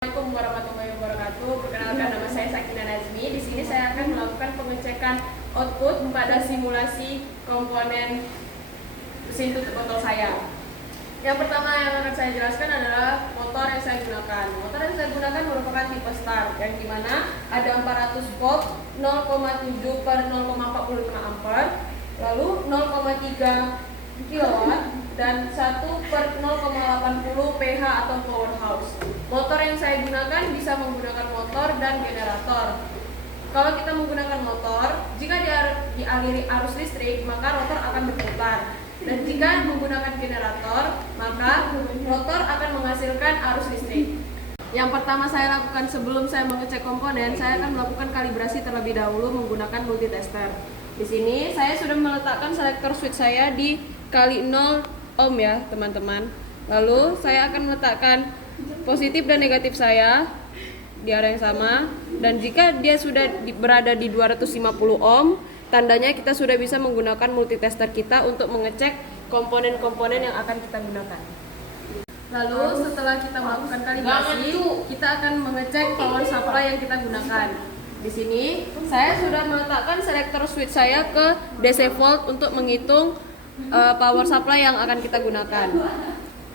Assalamualaikum warahmatullahi wabarakatuh. Perkenalkan, nama saya Sakina Nazmi. Di sini saya akan melakukan pengecekan output pada simulasi komponen mesin tutup botol saya. Yang pertama yang akan saya jelaskan adalah motor yang saya gunakan. Motor yang saya gunakan merupakan tipe Star, yang dimana ada 400 volt, 0,7 per 0,45 ampere, lalu 0,3 kilowatt dan 1 per 0,80 pH atau powerhouse. Motor yang saya gunakan bisa menggunakan motor dan generator. Kalau kita menggunakan motor, jika dialiri arus listrik, maka rotor akan berputar. Dan jika menggunakan generator, maka rotor akan menghasilkan arus listrik. Yang pertama saya lakukan sebelum saya mengecek komponen, saya akan melakukan kalibrasi terlebih dahulu menggunakan multitester. Di sini saya sudah meletakkan selektor switch saya di kali 0 ohm ya teman-teman. Lalu saya akan meletakkan positif dan negatif saya di area yang sama, dan jika dia sudah berada di 250 ohm, tandanya kita sudah bisa menggunakan multitester kita untuk mengecek komponen-komponen yang akan kita gunakan. Lalu setelah kita melakukan kalibrasi, kita akan mengecek power supply yang kita gunakan. Di sini saya sudah meletakkan selektor switch saya ke DC volt untuk menghitung power supply yang akan kita gunakan.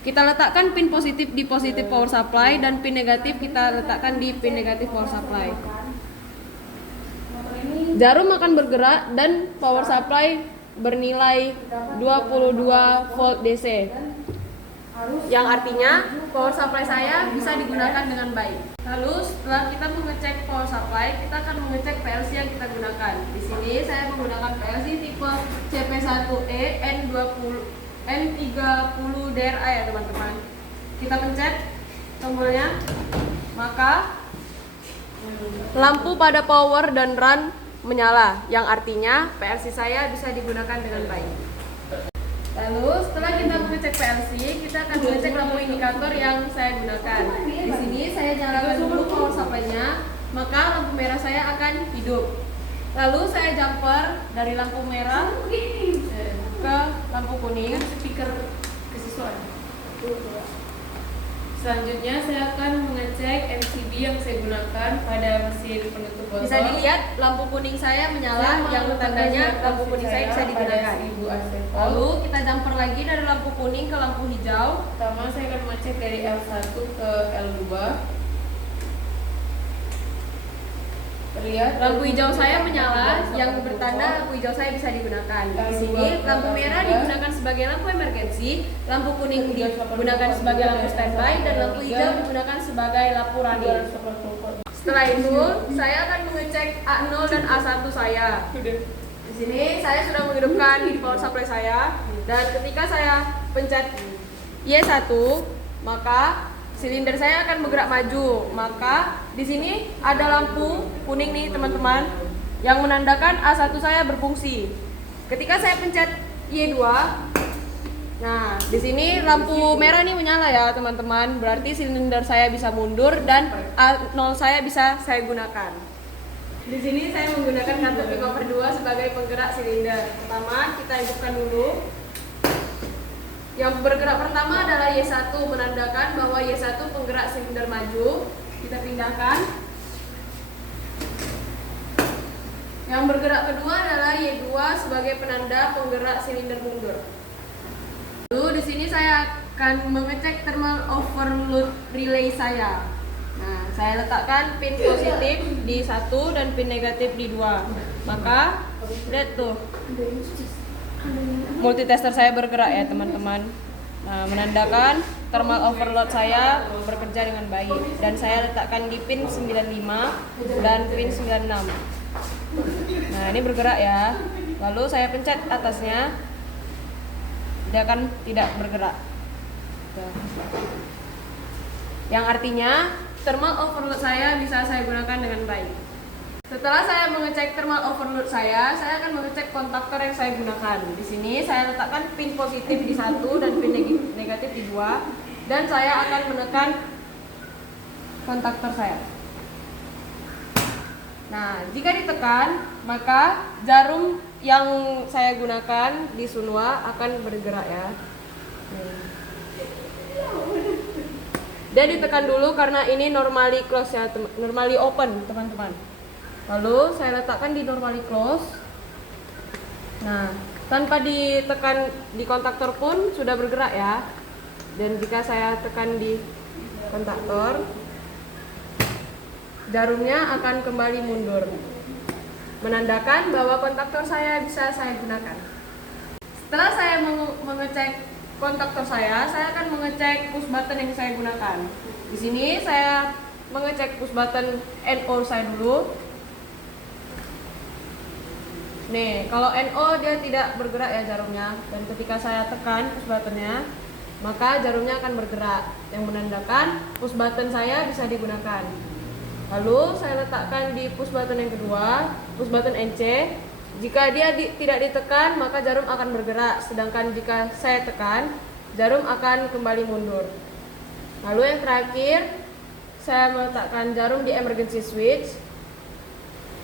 Kita letakkan pin positif di positif power supply dan pin negatif kita letakkan di pin negatif power supply. Jarum akan bergerak dan power supply bernilai 22 volt DC. Yang artinya power supply saya bisa digunakan dengan baik. Lalu setelah kita mengecek power supply, kita akan mengecek PLC yang kita gunakan. Di sini saya menggunakan PLC tipe CP1E N30 DRA ya teman-teman. Kita pencet tombolnya, maka lampu pada power dan run menyala, yang artinya PLC saya bisa digunakan dengan baik. Lalu setelah kita mengecek PLC, kita akan mengecek lampu indikator yang saya gunakan. Di sini saya nyalakan dulu power supply-nya, maka lampu merah saya akan hidup. Lalu saya jumper dari lampu merah ke lampu kuning. Speaker kesiswaan. Selanjutnya saya akan mengecek MCB yang saya gunakan pada mesin penutup botol. Bisa dilihat lampu kuning saya menyala, yang tandanya lampu kuning saya bisa digunakan. Lalu kita jumper lagi dari lampu kuning ke lampu hijau. Pertama saya akan mengecek dari L1 ke L2. Terlihat Lampu hijau saya menyala, yang bertanda lampu hijau saya bisa digunakan. Di sini lampu merah digunakan sebagai lampu emergensi, lampu kuning digunakan sebagai lampu standby, dan lampu hijau digunakan sebagai lampu running. Setelah itu, saya akan mengecek A0 dan A1 saya. Di sini saya sudah menghidupkan di power supply saya, dan ketika saya pencet Y1, maka silinder saya akan bergerak maju. Maka di sini ada lampu kuning nih teman-teman, yang menandakan A1 saya berfungsi. Ketika saya pencet Y2, nah di sini lampu merah nih menyala ya teman-teman. Berarti silinder saya bisa mundur dan A0 saya bisa saya gunakan. Di sini saya menggunakan kartu picover 2 sebagai penggerak silinder. Pertama kita hidupkan dulu. Yang bergerak pertama adalah Y1, menandakan bahwa Y1 penggerak silinder maju. Kita pindahkan. Yang bergerak kedua adalah Y2 sebagai penanda penggerak silinder mundur. Lalu di sini saya akan mengecek thermal overload relay saya. Nah, saya letakkan pin positif di 1 dan pin negatif di 2. Maka lihat tuh, multitester saya bergerak ya teman-teman. Nah, menandakan thermal overload saya bekerja dengan baik, dan saya letakkan di pin 95 dan pin 96. Nah, ini bergerak ya. Lalu saya pencet atasnya, dia akan tidak bergerak. Yang artinya thermal overload saya bisa saya gunakan dengan baik. Setelah saya mengecek thermal overload saya akan mengecek kontaktor yang saya gunakan. Di sini saya letakkan pin positif di 1 dan pin negatif di 2, dan saya akan menekan kontaktor saya. Nah, jika ditekan, maka jarum yang saya gunakan di Sunwa akan bergerak ya. Dia ditekan dulu karena ini normally close ya, normally open teman-teman. Lalu saya letakkan di normally close. Nah, tanpa ditekan di kontaktor pun sudah bergerak ya. Dan jika saya tekan di kontaktor, jarumnya akan kembali mundur, menandakan bahwa kontaktor saya bisa saya gunakan. Setelah saya mengecek kontaktor saya akan mengecek push button yang saya gunakan. Di sini saya mengecek push button NO saya dulu. Nih, kalau NO dia tidak bergerak ya jarumnya, dan ketika saya tekan push buttonnya, maka jarumnya akan bergerak, yang menandakan push button saya bisa digunakan. Lalu saya letakkan di push button yang kedua, push button NC. Jika dia tidak ditekan, maka jarum akan bergerak, sedangkan jika saya tekan, jarum akan kembali mundur. Lalu yang terakhir, saya meletakkan jarum di emergency switch.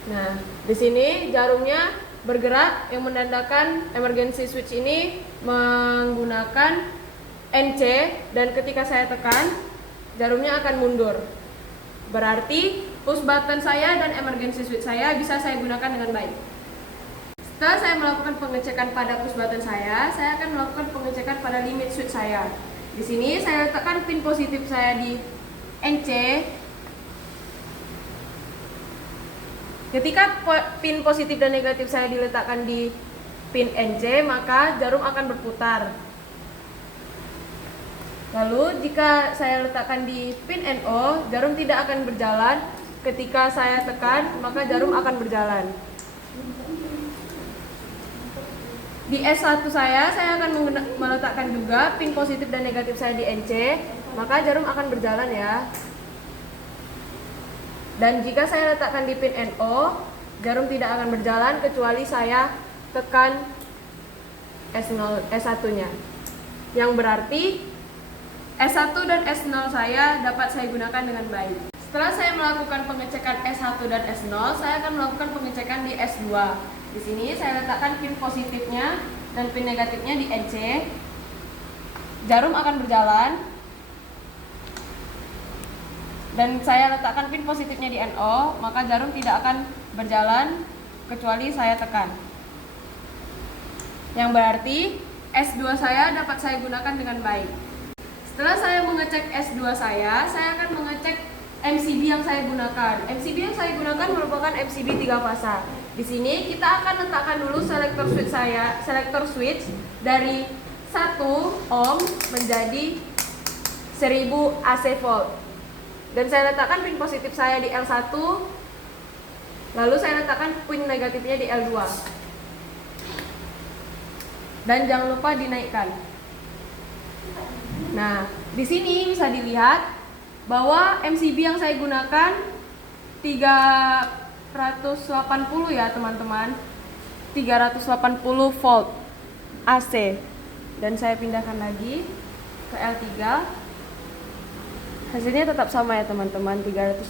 Nah, di sini jarumnya bergerak, yang menandakan emergency switch ini menggunakan NC, dan ketika saya tekan, jarumnya akan mundur. Berarti push button saya dan emergency switch saya bisa saya gunakan dengan baik. Setelah saya melakukan pengecekan pada push button saya akan melakukan pengecekan pada limit switch saya. Di sini saya letakkan pin positif saya di NC. Ketika pin positif dan negatif saya diletakkan di pin NC, maka jarum akan berputar. Lalu jika saya letakkan di pin NO, jarum tidak akan berjalan. Ketika saya tekan, maka jarum akan berjalan. Di S1 saya akan meletakkan juga pin positif dan negatif saya di NC, maka jarum akan berjalan ya. Dan jika saya letakkan di pin NO, jarum tidak akan berjalan kecuali saya tekan S1-nya. Yang berarti S1 dan S0 saya dapat saya gunakan dengan baik. Setelah saya melakukan pengecekan S1 dan S0, saya akan melakukan pengecekan di S2. Di sini saya letakkan pin positifnya dan pin negatifnya di NC. Jarum akan berjalan. Dan saya letakkan pin positifnya di NO, maka jarum tidak akan berjalan kecuali saya tekan. Yang berarti S2 saya dapat saya gunakan dengan baik. Setelah saya mengecek S2 saya akan mengecek MCB yang saya gunakan. MCB yang saya gunakan merupakan MCB 3 fasa. Di sini kita akan letakkan dulu selektor switch dari 1 ohm menjadi 1000 AC volt. Dan saya letakkan pin positif saya di L1, lalu saya letakkan pin negatifnya di L2. Dan jangan lupa dinaikkan. Nah, di sini bisa dilihat bahwa MCB yang saya gunakan 380 ya teman-teman, 380 volt AC. Dan saya pindahkan lagi ke L3. Hasilnya tetap sama ya teman-teman, 380.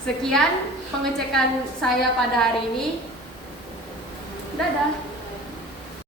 Sekian pengecekan saya pada hari ini. Dadah.